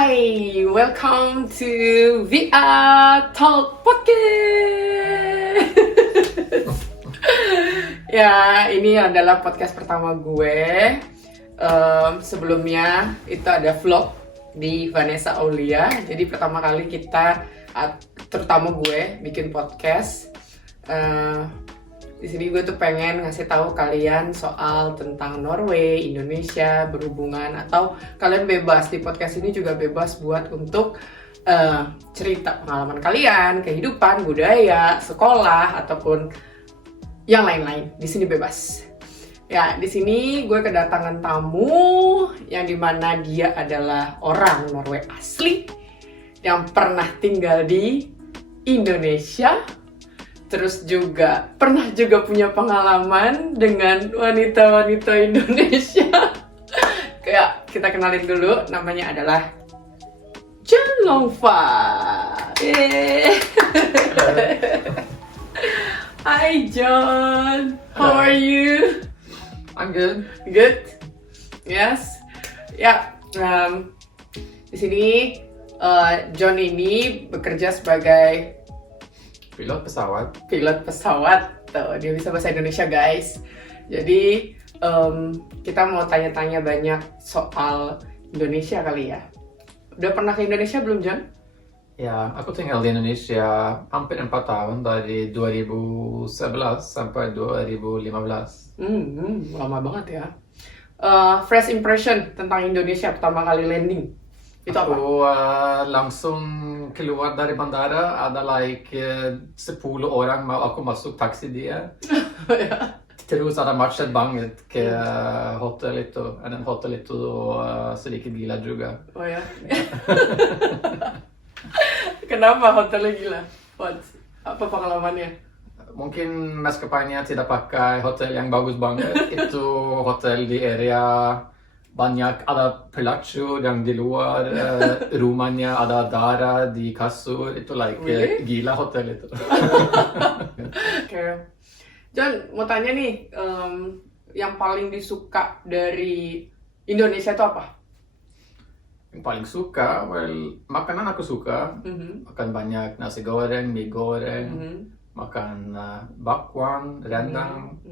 Hi, welcome to VR Talk Podcast. Ya, ini adalah podcast pertama gue. Sebelumnya itu ada vlog di Vanessa Aulia. Jadi pertama kali kita, terutama gue, bikin podcast. Di sini gue tuh pengen ngasih tahu kalian soal tentang Norway, Indonesia, berhubungan, atau kalian bebas di podcast ini juga bebas buat untuk cerita pengalaman kalian, kehidupan, budaya, sekolah, ataupun yang lain-lain. Di sini bebas. Ya, di sini gue kedatangan tamu yang dimana dia adalah orang Norway asli yang pernah tinggal di Indonesia. Terus juga pernah punya pengalaman dengan wanita-wanita Indonesia. Kayak kita kenalin dulu, namanya adalah John Longfa. Hi John, how are you? I'm good. Good. Yes. Ya. Di sini John ini bekerja sebagai Pilot pesawat. Tuh, dia bisa bahasa Indonesia guys. Jadi kita mau tanya-tanya banyak soal Indonesia kali ya. Udah pernah ke Indonesia belum John? Ya, aku tinggal di Indonesia hampir 4 tahun dari 2011 sampai 2015. Lama banget ya. First impression tentang Indonesia pertama kali landing itu apa? Aku langsung keluar dari bandara, ada 10 orang mau aku masuk taxi dia. Terus ada macet banget ke hotel itu. Dan hotel itu sedikit gila juga. Oh ya. Kenapa hotelnya gila? Apa pengalamannya? Mungkin maskapainya tidak pakai hotel yang bagus banget. Itu hotel di area banyak ada palazzo yang di luar, rumahnya ada darah di kasur. Itu Really? gila hotel itu. Okay. John, mau tanya nih, yang paling disuka dari Indonesia itu apa? Yang paling suka, makanan aku suka. Makan banyak nasi goreng, mie goreng, makan bakwan, rendang.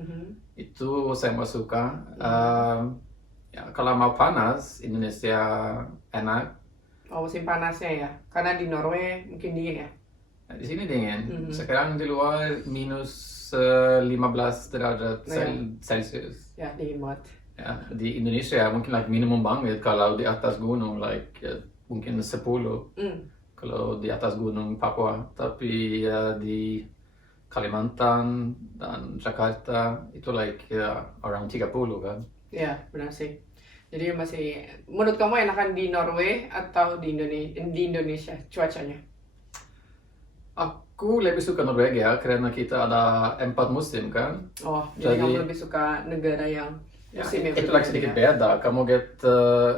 Itu saya mau suka. Ya, kalau mau panas, Indonesia enak. Oh, musim panasnya ya? Karena di Norway mungkin dingin ya? Nah, di sini dingin. Sekarang di luar minus 15 derajat Celsius. Ya, dingin banget. Ya, di Indonesia mungkin minimum banget. Kalau di atas gunung mungkin 10. Kalau di atas gunung Papua. Tapi di Kalimantan dan Jakarta itu orang 30 kan. Ya, benar sih. Jadi masih, menurut kamu enakan di Norway atau di Indonesia cuacanya? Aku lebih suka Norwegia karena kita ada 4 musim kan. Oh, jadi kamu lebih suka negara yang musim yang itu berbeda. sedikit beda. Kamu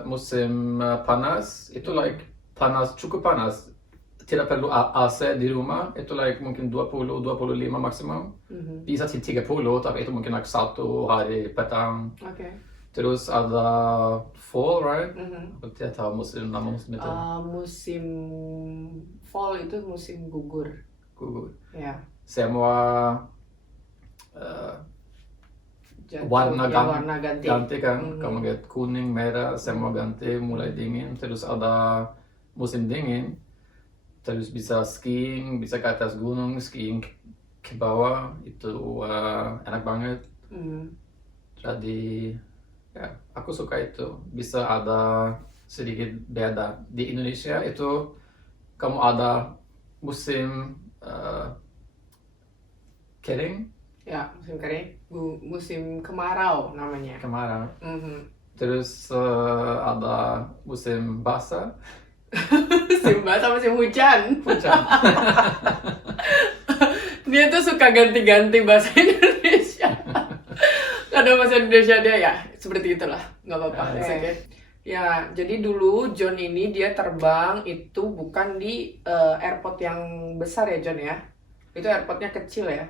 musim panas, itu panas, cukup panas. Tidak perlu AC di rumah, itu mungkin 20-25 maksimum. Bisa till 30, tapi itu mungkin 1 hari petang. Okay. Terus ada fall, right? Aku tidak tahu nama musim itu. Musim fall itu musim gugur. Gugur. Ya. Semua warna ganti kan. Kamu lihat kuning, merah, semua ganti, mulai dingin. Terus ada musim dingin. Terus bisa skiing, bisa ke atas gunung, skiing ke bawah, itu enak banget. Jadi ya, aku suka itu. Bisa ada sedikit beda. Di Indonesia itu kamu ada musim kering. Ya, musim kering. Musim kemarau namanya. Kemarau. Terus ada musim basah. Musim basah, musim hujan. Hujan. Dia tuh suka ganti-ganti bahasa Indonesia. Karena bahasa Indonesia dia ya seperti itulah, nggak apa-apa. Ya, jadi dulu John ini dia terbang itu bukan di airport yang besar ya John ya? Itu airportnya kecil ya?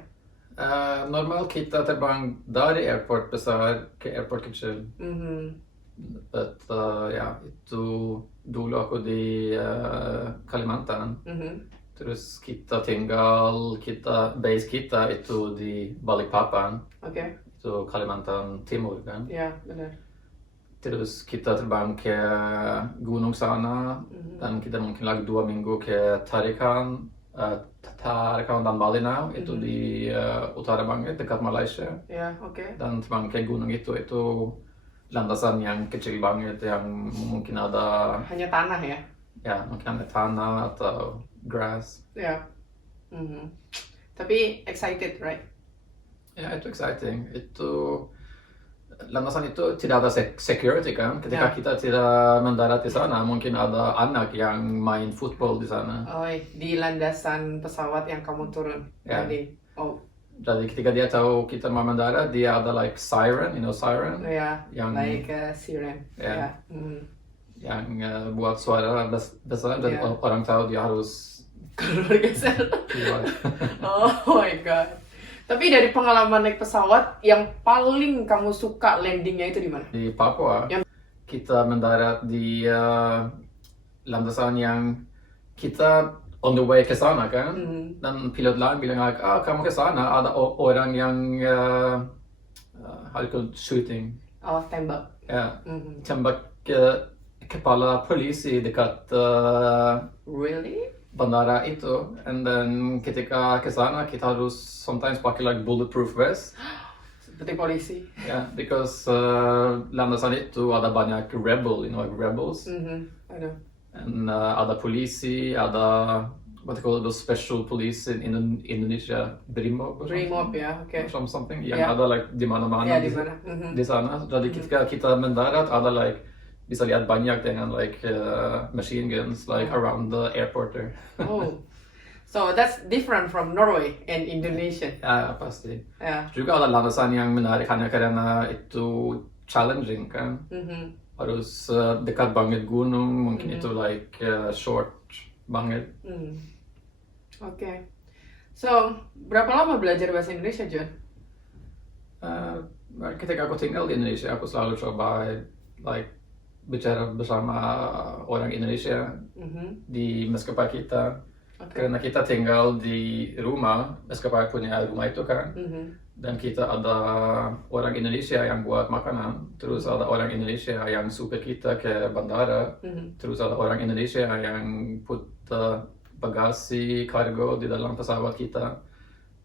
Normal kita terbang dari airport besar ke airport kecil. But ya itu dulu aku di Kalimantan. Terus base kita itu di Balikpapan. Oke. Itu Kalimantan Timur kan. Ya, benar. Terus kita terbang ke gunung sana dan kita mungkin lagi 2 minggu ke Tarakan dan Malinau itu di utara banget dekat Malaysia. Ya, oke. Dan terbang ke gunung itu landasan yang kecil banget yang mungkin ada hanya tanah ya. Ya, mungkin ada tanah atau grass. Ya. Tapi excited, right? Ya, itu exciting. Landasan itu tidak ada security kan. Ketika kita tidak mendarat di sana, mungkin ada anak yang main football di sana. Oh, di landasan pesawat yang kamu turun. Ya. Jadi ketika dia tahu kita mau mendarat, dia ada like siren, siren. Ya, yang like siren. Ya. Yang buat suara besar dan orang tahu dia harus keluar geser. Keluar. Oh my god. Tapi dari pengalaman naik pesawat, yang paling kamu suka landingnya itu di mana? Di Papua. Kita mendarat di landasan yang kita on the way ke sana kan. Dan pilot lain bilang kamu ke sana ada orang yang shooting. Oh, tembak. Ya, tembak ke kepala polisi dekat Really? bandara itu, and then ketika ke sana kita harus sometimes pakai like bulletproof vest. Seperti polisi. Yeah, because landasan itu ada banyak like rebels. I know. And ada polisi, ada what they call those special police in Indonesia, Brimob. Brimob ya, oke. Something yang ada like di mana-mana di sana. Jadi ketika kita mendarat ada like bisa lihat banyak dengan like machine guns like around the airport there. Oh, so that's different from Norway and Indonesia. Ya, pasti. Ya. Juga ada landasan yang menarik hanya karena itu challenging kan. Harus dekat banget gunung, mungkin itu like short banget. Oke. So, berapa lama belajar bahasa Indonesia, John? Ketika aku tinggal di Indonesia, aku selalu coba like bicara bersama orang Indonesia di maskapai kita. Karena kita tinggal di rumah, maskapai punya rumah itu kan. Dan kita ada orang Indonesia yang buat makanan, terus ada orang Indonesia yang supir kita ke bandara, terus ada orang Indonesia yang put bagasi, kargo di dalam pesawat kita.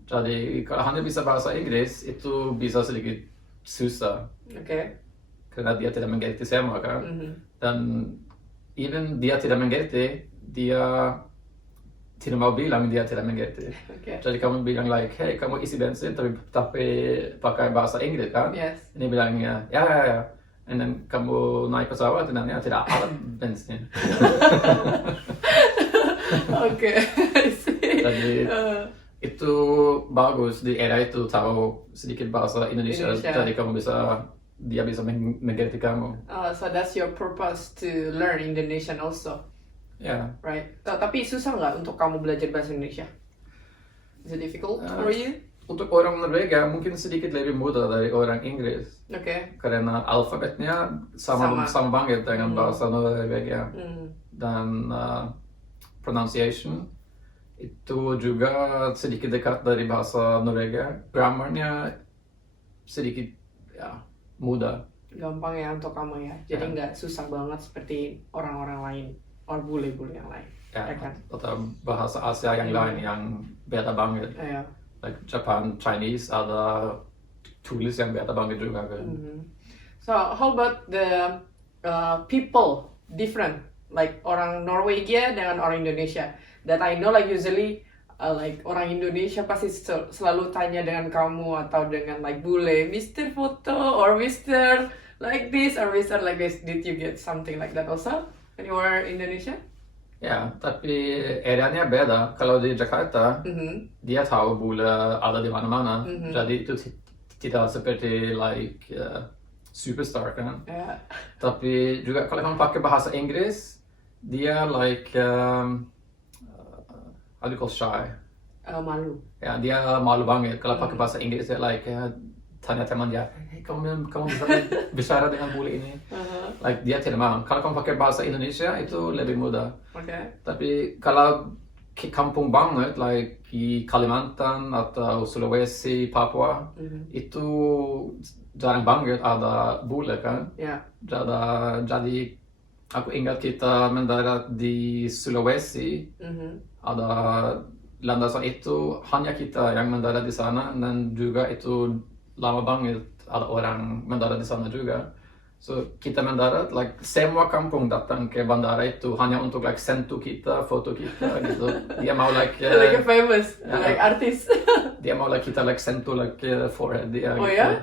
Jadi kalau hanya bisa bahasa Inggris, itu bisa sedikit susah. Oke. Karena dia tidak mengerti semua kan. Dan even dia tidak mengerti, dia tidak mau bilang dia tidak mengerti. Jadi kamu bilang like, hey kamu isi bensin tapi pakai bahasa Inggris kan? Yes. Ini bilangnya ya. And then kamu naik pesawat dan ya tidak ada bensin. Oke. Jadi itu bagus di era itu tahu sedikit bahasa Indonesia. Jadi dia bisa mengerti kamu. So that's your purpose to learn Indonesian also. Yeah. Right. Tapi susah nggak untuk kamu belajar bahasa Indonesia? Is it difficult for you? Untuk orang Norwegia mungkin sedikit lebih mudah dari orang Inggris. Oke. Karena alfabetnya sama banget dengan bahasa Norwegia. Dan pronunciation itu juga sedikit dekat dari bahasa Norwegia. Grammarnya sedikit mudah. Gampang ya untuk kamu ya. Jadi nggak susah banget seperti orang-orang lain. Or bule-bule yang lain. Ya kan? Atau bahasa Asia yang lain yang beda banget. Like Japan, Chinese ada tulis yang beda banget juga kan. So how about the people different? Like orang Norwegia dengan orang Indonesia. That I know like usually like orang Indonesia pasti selalu tanya dengan kamu atau dengan like bule, Mr. Foto or Mr. like this or Mr. like this. Did you get something like that also when you were in Indonesia? Ya, tapi areanya beda. Kalau di Jakarta, dia tahu bule ada di mana-mana. Jadi itu tidak seperti like superstar kan. Tapi juga kalau kamu pakai bahasa Inggris, dia like how do you call shy? Malu. Ya, dia malu banget kalau pakai bahasa Inggris. Dia like tanya teman dia, hey, kamu bisa bicara dengan bule ini? Like dia tidak mau. Kalau kamu pakai bahasa Indonesia itu lebih mudah. Tapi kalau ke kampung banget, like di Kalimantan atau Sulawesi, Papua, itu jarang banget ada bule kan? Jadi aku ingat kita mendarat di Sulawesi, ada landasan itu hanya kita yang mendarat di sana, dan juga itu lama banget ada orang mendarat di sana juga. So kita mendarat, like semua kampung datang ke bandara itu hanya untuk like sentuh kita, foto kita gitu. Dia mau like like famous, like artis. Dia mau like kita like sentuh like forehead dia. Oh gitu. ya?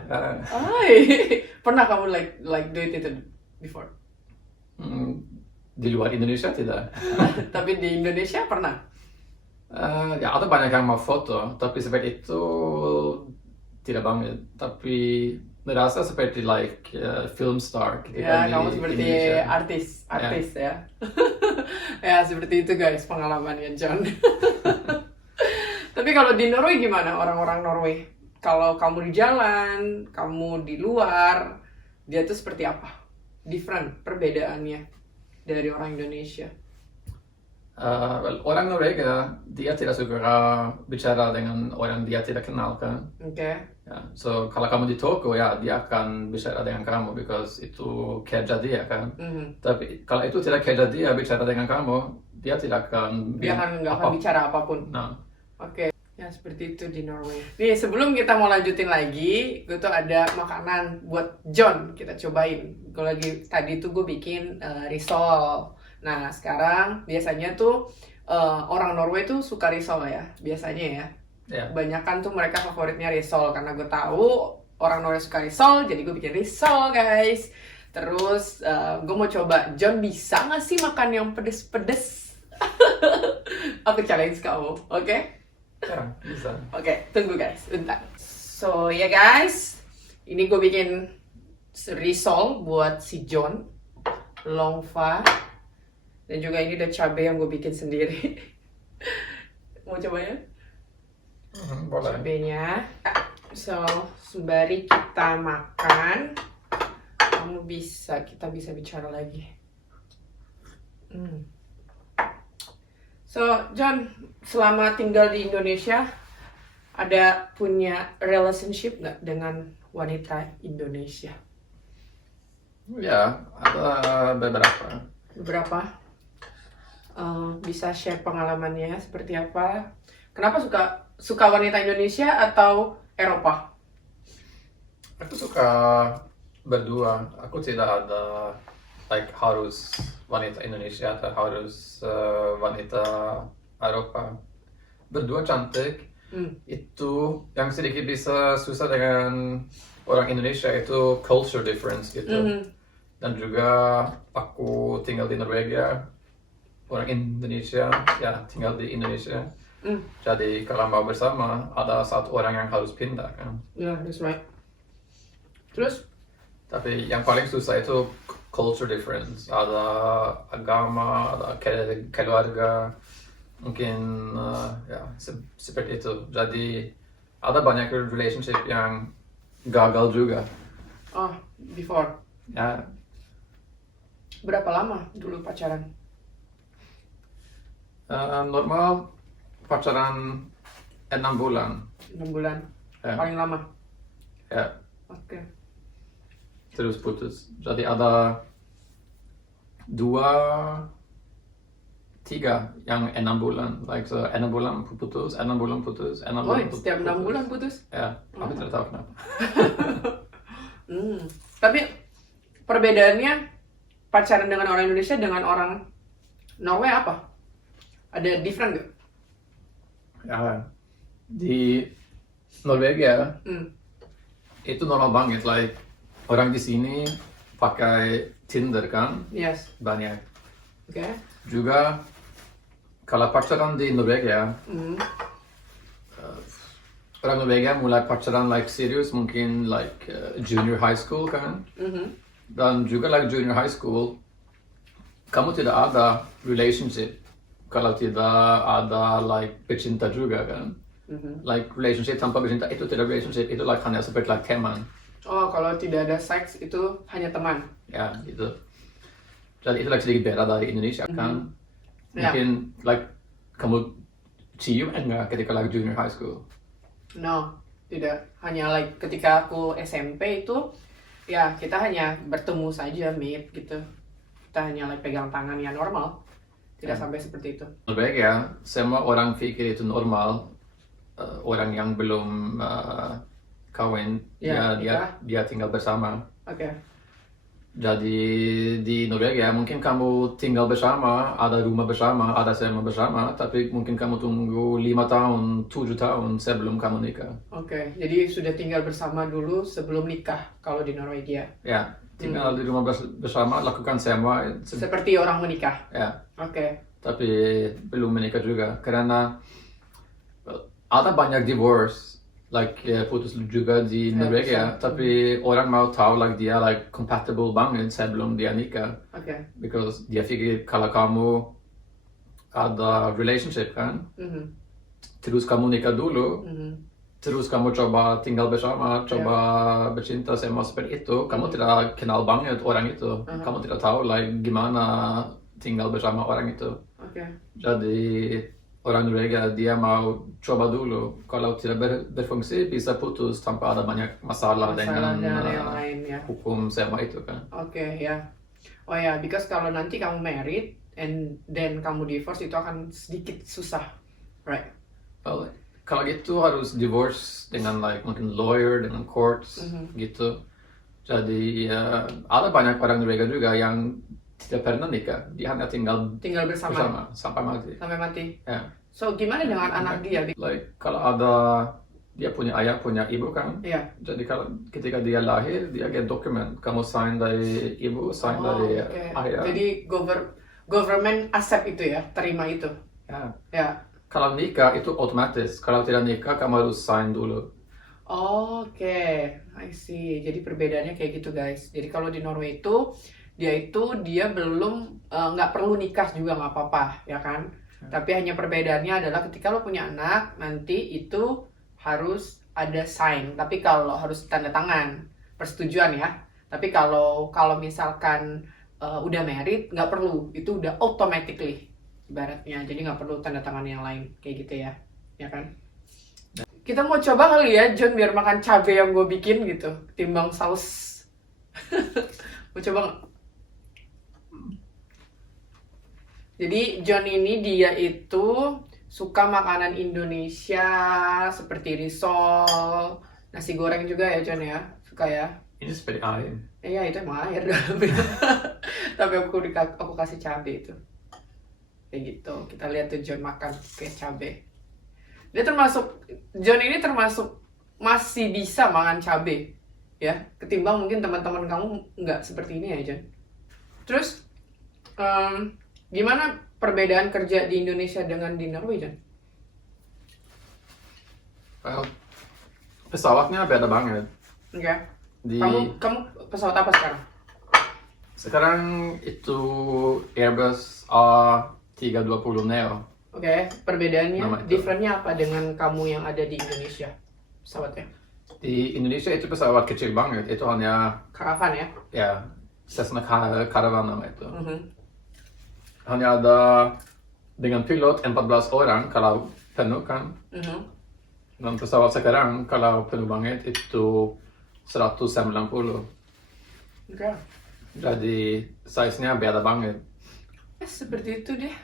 Pernah kamu like do it itu before? Di luar Indonesia tidak. Tapi di Indonesia pernah? Ya ada banyak yang mau foto, tapi seperti itu tidak banget. Tapi merasa seperti like film star. Ya, kamu seperti Indonesia. artis ya. Ya seperti itu guys pengalamannya John. Tapi kalau di Norway gimana orang-orang Norway? Kalau kamu di jalan, kamu di luar, dia tuh seperti apa? Different perbedaannya dari orang Indonesia. Orang Norwegia dia tidak suka bicara dengan orang dia tidak kenal kan. Ya, so kalau kamu di toko ya dia akan bicara dengan kamu because itu kerja dia kan. Tapi kalau itu tidak kerja dia bicara dengan kamu, dia tidak akan nggak akan bicara apapun. Ya seperti itu di Norway. Nih sebelum kita mau lanjutin lagi, gue tuh ada makanan buat John kita cobain. Gue lagi tadi tuh gue bikin risol. Nah sekarang biasanya tuh orang Norway tuh suka risol ya, biasanya ya. Banyakan tuh mereka favoritnya risol karena gue tahu orang Norway suka risol, jadi gue bikin risol guys. Terus gue mau coba, John bisa nggak sih makan yang pedes-pedes? Aku challenge kamu, oke? Ya, bisa. Oke, tunggu guys, bentar. So ya guys, ini gue bikin risol buat si John, longfa, dan juga ini ada cabai yang gue bikin sendiri. Mau coba ya? Boleh. Cabainya. So sembari kita makan, kita bisa bicara lagi. So, John, selama tinggal di Indonesia, ada punya relationship nggak dengan wanita Indonesia? Ya, ada beberapa. Bisa share pengalamannya seperti apa? Kenapa suka wanita Indonesia atau Eropa? Aku suka berdua. Aku tidak ada like harus wanita Indonesia atau harus wanita Eropa. Berdua cantik. Itu yang sedikit bisa susah dengan orang Indonesia itu culture difference gitu. Dan juga aku tinggal di Norwegia, orang Indonesia ya tinggal di Indonesia. Jadi kalau mau bersama ada satu orang yang harus pindah kan. Yeah, that's right. Terus? Tapi yang paling susah itu culture difference, ada agama, ada keluarga, mungkin ya seperti itu. Jadi ada banyak relationship yang gagal juga. Before. Ya. Berapa lama dulu pacaran? Normal pacaran 6 bulan. 6 bulan. Ya. Paling lama. Ya. Oke. Terus putus. Jadi ada 2, 3 yang 6 bulan. Like so 6 bulan putus, 6 bulan putus, 6 bulan putus. Setiap 6 bulan putus? Ya, aku tidak tahu kenapa. Tapi perbedaannya pacaran dengan orang Indonesia dengan orang Norway apa? Ada different nggak? Ya, di Norwegia itu normal banget. Like orang di sini pakai Tinder kan? Yes. Banyak. Oke. Juga kalau pacaran di Norwegia, orang Norwegia mulai pacaran like serius mungkin like junior high school kan? Dan juga like junior high school, kamu tidak ada relationship kalau tidak ada like pecinta juga kan? Like relationship tanpa bercinta itu tidak relationship, itu like hanya seperti like teman. Oh, kalau tidak ada seks itu hanya teman. Ya, gitu. Jadi itu like sedikit beda dari Indonesia kan. Mungkin like kamu cium enggak ketika like junior high school? No, tidak. Hanya like ketika aku SMP itu ya kita hanya bertemu saja, meet gitu. Kita hanya like pegang tangan ya normal. Tidak sampai seperti itu. Baik ya, semua orang pikir itu normal. Orang yang belum kawin, dia tinggal bersama. Oke. Jadi di Norwegia mungkin kamu tinggal bersama, ada rumah bersama, ada semua bersama, tapi mungkin kamu tunggu 5 tahun, 7 tahun sebelum kamu nikah. Oke, jadi sudah tinggal bersama dulu sebelum nikah kalau di Norwegia. Ya, tinggal di rumah bersama, lakukan semua. Seperti orang menikah. Ya. Oke. Tapi belum menikah juga, karena ada banyak divorce. Like putus juga di Norwegia, tapi orang mau tahu like dia like compatible banget sebelum dia nikah. Oke. Because dia pikir kalau kamu ada relationship kan, terus kamu nikah dulu, terus kamu coba tinggal bersama, coba bercinta sama seperti itu, kamu tidak kenal banget orang itu, kamu tidak tahu like gimana tinggal bersama orang itu. Oke. Jadi orang Norwegia dia mau coba dulu, kalau tidak berfungsi bisa putus tanpa ada banyak masalah dengan yang lain ya. Hukum sama itu kan. Oke, ya. Oh ya, because kalau nanti kamu married and then kamu divorce itu akan sedikit susah, right? Well, kalau gitu harus divorce dengan like mungkin lawyer, dengan courts gitu. Jadi ada banyak orang Norwegia juga yang tidak pernah nikah, dia hanya tinggal bersama sampai mati. Sampai mati. Ya. So gimana dengan anak dia? Like kalau ada dia punya ayah, punya ibu kan. Iya. Jadi kalau ketika dia lahir, dia get dokumen. Kamu sign dari ibu, sign dari ayah. Jadi government accept itu ya, terima itu. Ya. Ya. Kalau nikah itu otomatis. Kalau tidak nikah, kamu harus sign dulu. Oke, I see. Jadi perbedaannya kayak gitu guys. Jadi kalau di Norway itu dia belum nggak perlu nikah juga nggak apa-apa ya kan. Tapi hanya perbedaannya adalah ketika lo punya anak nanti itu harus ada sign. Tapi kalau harus tanda tangan persetujuan ya. Tapi kalau misalkan udah married nggak perlu, itu udah automatically ibaratnya. Jadi nggak perlu tanda tangan yang lain kayak gitu ya kan. Kita mau coba kali ya John biar makan cabai yang gue bikin gitu timbang saus. Mau coba nggak? Jadi John ini dia itu suka makanan Indonesia seperti risol, nasi goreng juga ya John ya, suka ya? Ini seperti air. Iya itu emang air tapi aku kasih cabai itu, kayak gitu. Kita lihat tuh John makan kayak cabai. John ini termasuk masih bisa makan cabai ya, ketimbang mungkin teman-teman kamu nggak seperti ini ya John. Terus gimana perbedaan kerja di Indonesia dengan di Norwegia? Well, pesawatnya beda banget. Oke. Kamu pesawat apa sekarang? Sekarang itu Airbus A320 Neo. Oke, perbedaannya, differentnya apa dengan kamu yang ada di Indonesia pesawatnya? Di Indonesia itu pesawat kecil banget, itu hanya Caravan ya? Ya, Cessna Caravan nama itu. Hanya ada dengan pilot 14 orang kalau penuh kan. Dan pesawat sekarang kalau penuh banget itu 190. Oke. Jadi size-nya beda banget. Seperti itu deh.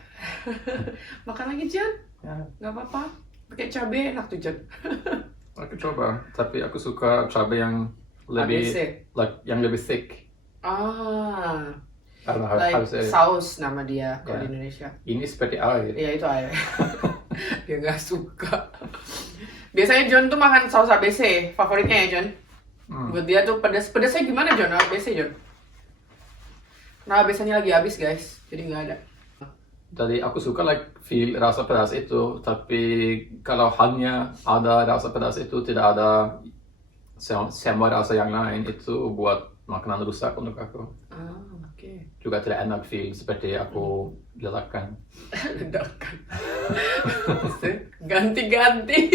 Makan lagi John? Ya. Gak apa-apa. Pakai cabai enak tuh John. Aku coba, tapi aku suka cabai yang lebih yang lebih thick. Saus nama dia kalau di Indonesia. Ini seperti air. Iya itu air. Dia nggak suka. Biasanya John tuh makan saus ABC, favoritnya ya John. Buat dia tuh pedas. Pedasnya gimana John? ABC John. Nah biasanya lagi habis guys, jadi nggak ada. Jadi aku suka feel rasa pedas itu, tapi kalau hanya ada rasa pedas itu tidak ada semua rasa yang lain itu buat makanan rusak untuk aku. Oke. Juga tidak enak feel seperti aku ledakan. Ledakan. Ganti-ganti.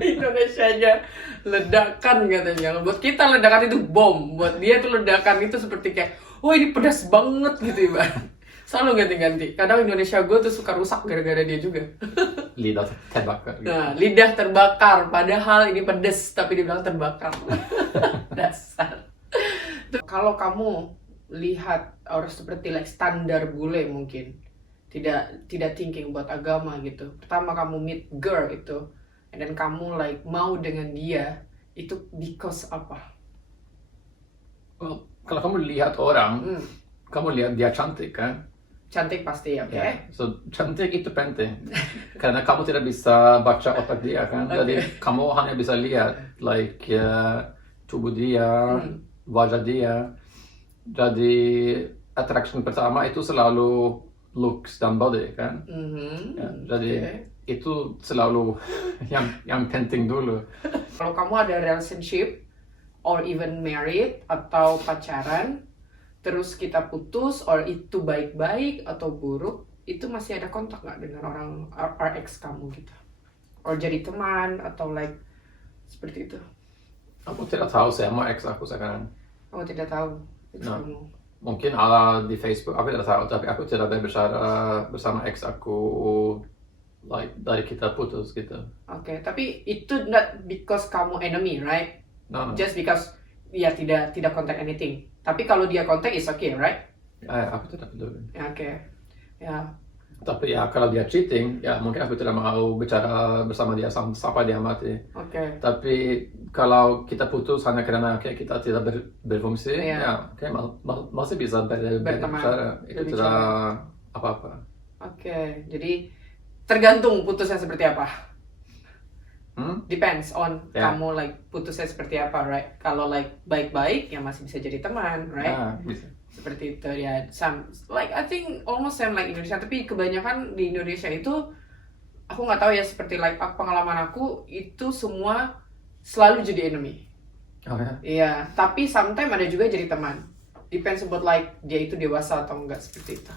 Indonesianya ledakan katanya. Buat kita ledakan itu bom. Buat dia tuh ledakan itu seperti kayak, oh ini pedas banget gitu ibarat. Selalu ganti-ganti. Kadang Indonesia gue tuh suka rusak gara-gara dia juga. Lidah terbakar. Gitu. Nah, lidah terbakar. Padahal ini pedes, tapi dibilang terbakar. Dasar. Kalau kamu lihat orang seperti like standar bule mungkin, tidak thinking buat agama gitu. Pertama kamu meet girl itu, dan kamu like mau dengan dia, itu because apa? Well, kalau kamu lihat orang, kamu lihat dia cantik kan? Cantik pasti, oke? Yeah. So cantik itu penting, karena kamu tidak bisa baca otak dia kan? Jadi kamu hanya bisa lihat like tubuh dia, wajah dia. Jadi attraction pertama itu selalu looks dan body kan? Ya, jadi itu selalu yang penting dulu. Kalau kamu ada relationship or even married atau pacaran, terus kita putus or itu baik-baik atau buruk, itu masih ada kontak nggak dengan orang ex kamu gitu? Or jadi teman atau like seperti itu? Aku tidak tahu sama ex aku sekarang. Kamu tidak tahu? Nah, mungkin ada di Facebook, aku tidak tahu, tapi aku tidak berbicara bersama ex aku like dari kita putus gitu. Oke, tapi itu not because kamu enemy, right? No. Just because ya tidak contact anything. Tapi kalau dia contact is okay, right? Aku tidak peduli. Oke. Ya. Tapi ya kalau dia cheating, ya mungkin aku tidak mau bicara bersama dia sampai dia mati. Oke. Tapi kalau kita putus hanya karena kita tidak berfungsi, ya masih bisa berbicara. Itu tidak apa-apa. Oke, jadi tergantung putusnya seperti apa. Depends on kamu like putusnya seperti apa, right? Kalau like baik-baik ya masih bisa jadi teman, right? Bisa. Seperti itu ya. Like I think almost same like Indonesia, tapi kebanyakan di Indonesia itu aku nggak tahu ya, seperti like pengalaman aku itu semua selalu jadi enemy. Oh ya? Iya, tapi sometimes ada juga jadi teman. Depends about like dia itu dewasa atau enggak seperti itu.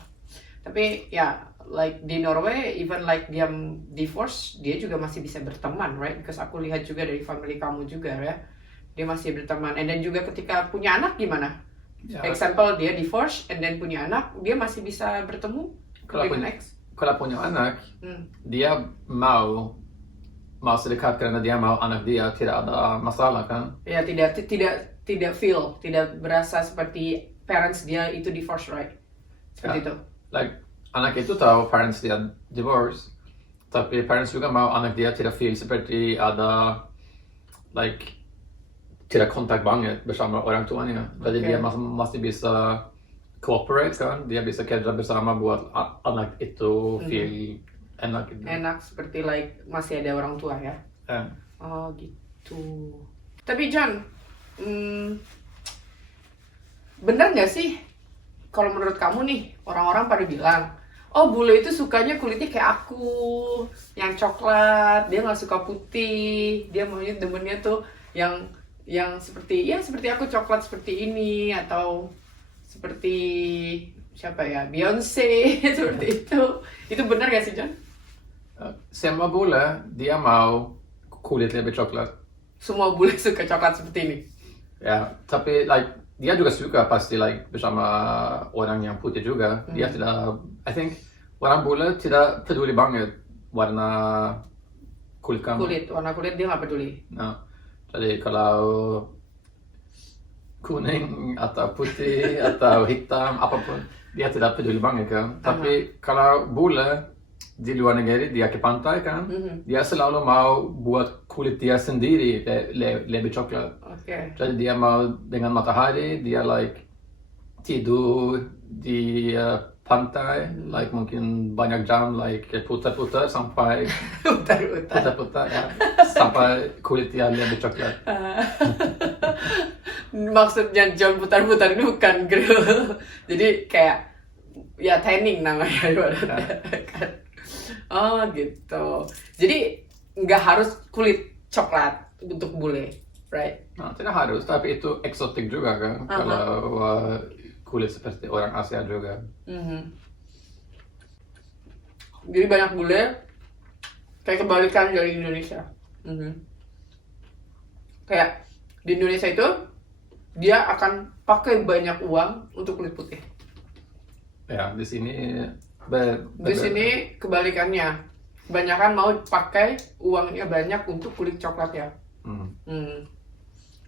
Tapi ya like di Norway even like dia divorce, dia juga masih bisa berteman, right? Because aku lihat juga dari family kamu juga ya, dia masih berteman. And then juga ketika punya anak gimana? Example dia divorce and then punya anak, dia masih bisa bertemu dengan ex. Kalau punya anak, dia mau sedekat karena dia mau anak dia, tidak ada masalah kan? Ya tidak feel, tidak berasa seperti parents dia itu divorce, right? Seperti itu. Like anak itu tahu parents dia divorce, tapi parents juga mau anak dia tidak feel seperti ada like tidak kontak banget bersama orang tuanya. Jadi dia masih bisa cooperate kan, dia bisa kerja bersama buat anak itu feel enak gitu. Enak seperti like masih ada orang tua ya. Oh gitu. Tapi John, benar nggak sih kalau menurut kamu nih, orang-orang pada bilang, oh bule itu sukanya kulitnya kayak aku, yang coklat, dia nggak suka putih, dia maunya demennya tuh yang seperti aku, coklat seperti ini, atau seperti siapa ya, Beyonce seperti itu benar gak sih John? Semua bule dia mau kulit lebih coklat. Semua bule suka coklat seperti ini. Ya, tapi like dia juga suka pasti like bersama orang yang putih juga. Dia tidak, I think orang bule tidak peduli banget warna kulit kamu. Warna kulit dia nggak peduli. Nah. Jadi kalau kuning atau putih atau hitam apapun dia tidak peduli banget kan. Tapi kalau bule di luar negeri dia ke pantai kan, dia selalu mau buat kulit dia sendiri lebih coklat. Jadi dia mau dengan matahari, dia like tidur di pantai, like mungkin banyak jam, like putar-putar sampai putar-putar ya, sampai kulit dia lebih coklat. Maksudnya John putar-putar itu bukan grill, jadi kayak ya tanning namanya ibaratnya. Oh gitu. Jadi nggak harus kulit coklat untuk bule, right? Nah, tidak harus, tapi itu eksotik juga kan. Kalau kulit seperti orang Asia juga. Jadi banyak bule kayak kebalikan dari Indonesia. Kayak di Indonesia itu dia akan pakai banyak uang untuk kulit putih. Ya, di sini Di sini kebalikannya, kebanyakan mau pakai uangnya banyak untuk kulit coklat ya.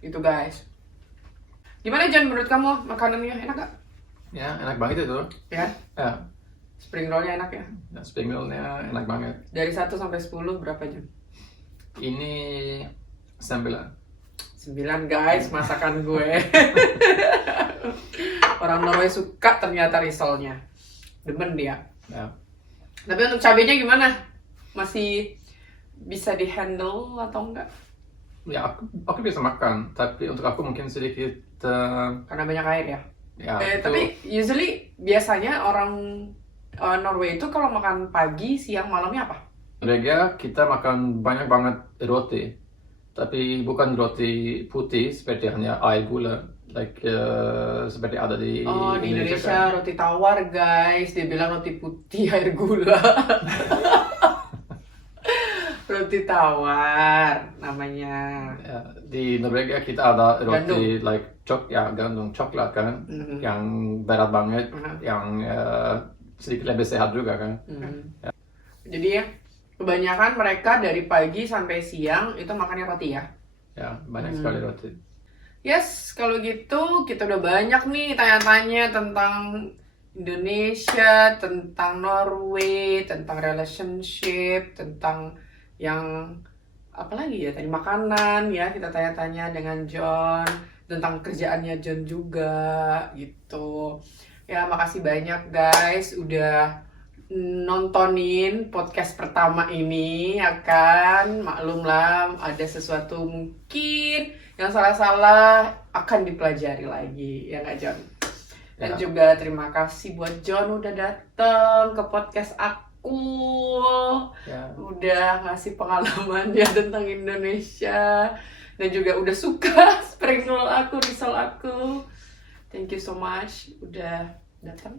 Itu guys. Gimana John, menurut kamu makanannya enak gak? Ya, enak banget itu. Ya? Ya, Spring rollnya enak ya? spring roll-nya enak banget. Dari 1 sampai 10 berapa John? Ini 9. 9 guys, masakan gue. Orang Norway suka ternyata risolnya. Demen dia. Ya. Tapi untuk cabenya gimana? Masih bisa di-handle atau enggak? Ya, aku bisa makan, tapi untuk aku mungkin sedikit Karena banyak air ya? ya, Tapi usually biasanya orang Norway itu kalau makan pagi, siang, malamnya apa? mereka kita makan banyak banget roti, tapi bukan roti putih seperti hanya air gula, seperti ada di Indonesia kan? roti tawar guys, dia bilang roti putih air gula. Roti tawar namanya. Ya, di Norwegia kita ada roti Gandum. gandum coklat kan, yang berat banget, yang sedikit lebih sehat juga kan. Ya. Jadi ya, kebanyakan mereka dari pagi sampai siang itu makannya roti ya. Ya, banyak sekali roti. Yes, kalau gitu kita udah banyak nih tanya-tanya tentang Indonesia, tentang Norway, tentang relationship, tentang yang apa lagi ya tadi, makanan ya, kita tanya-tanya dengan John tentang kerjaannya John juga gitu ya. Makasih banyak guys udah nontonin podcast pertama ini ya kan. Maklum lah ada sesuatu mungkin yang salah-salah akan dipelajari lagi ya nggak John? Dan juga terima kasih buat John udah dateng ke podcast aku. Udah ngasih pengalamannya tentang Indonesia dan juga udah suka spring roll aku, risol aku. Thank you so much udah datang.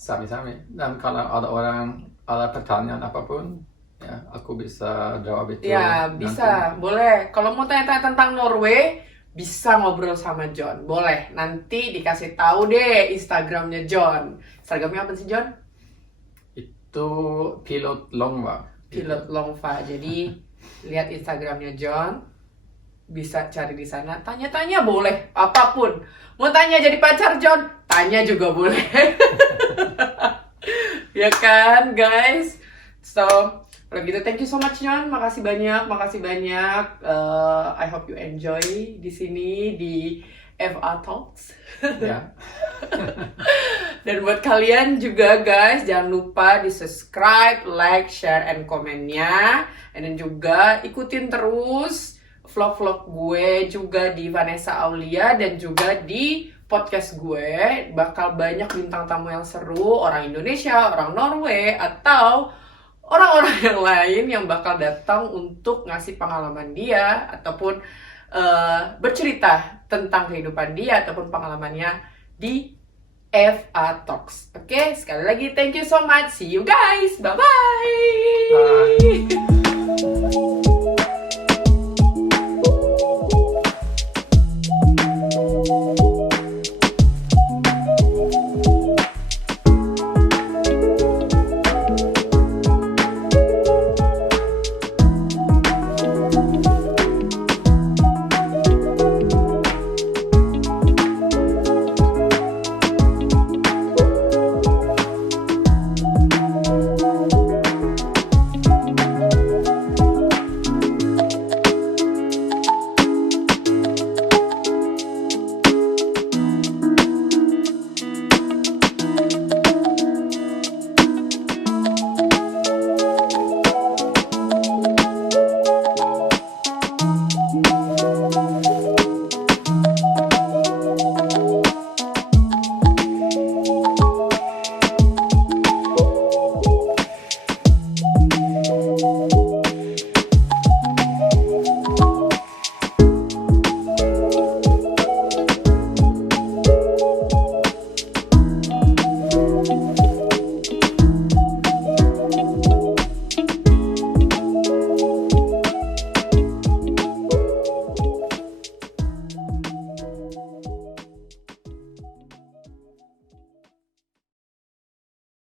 Sami-sami. Dan kalau ada orang ada pertanyaan apapun, ya aku bisa jawab itu. Ya bisa, boleh. Kalau mau tanya-tanya tentang Norway, bisa ngobrol sama John. Boleh. Nanti dikasih tahu deh Instagramnya John. Instagramnya apa sih John? Itu Pilot Longva. Pilot Longva. Jadi lihat Instagramnya John, bisa cari di sana. Tanya-tanya boleh, apapun. Mau tanya jadi pacar John, tanya juga boleh. Ya kan, guys. So, kalau gitu thank you so much John. Makasih banyak. I hope you enjoy di sini di FA Talks. Ya. Dan buat kalian juga guys, jangan lupa di subscribe, like, share, and komennya. Dan juga ikutin terus vlog-vlog gue juga di Vanessa Aulia dan juga di podcast gue. Bakal banyak bintang tamu yang seru, orang Indonesia, orang Norway, atau orang-orang yang lain yang bakal datang untuk ngasih pengalaman dia ataupun bercerita tentang kehidupan dia ataupun pengalamannya di FA Talks. Oke, sekali lagi thank you so much. See you guys. Bye-bye. Bye.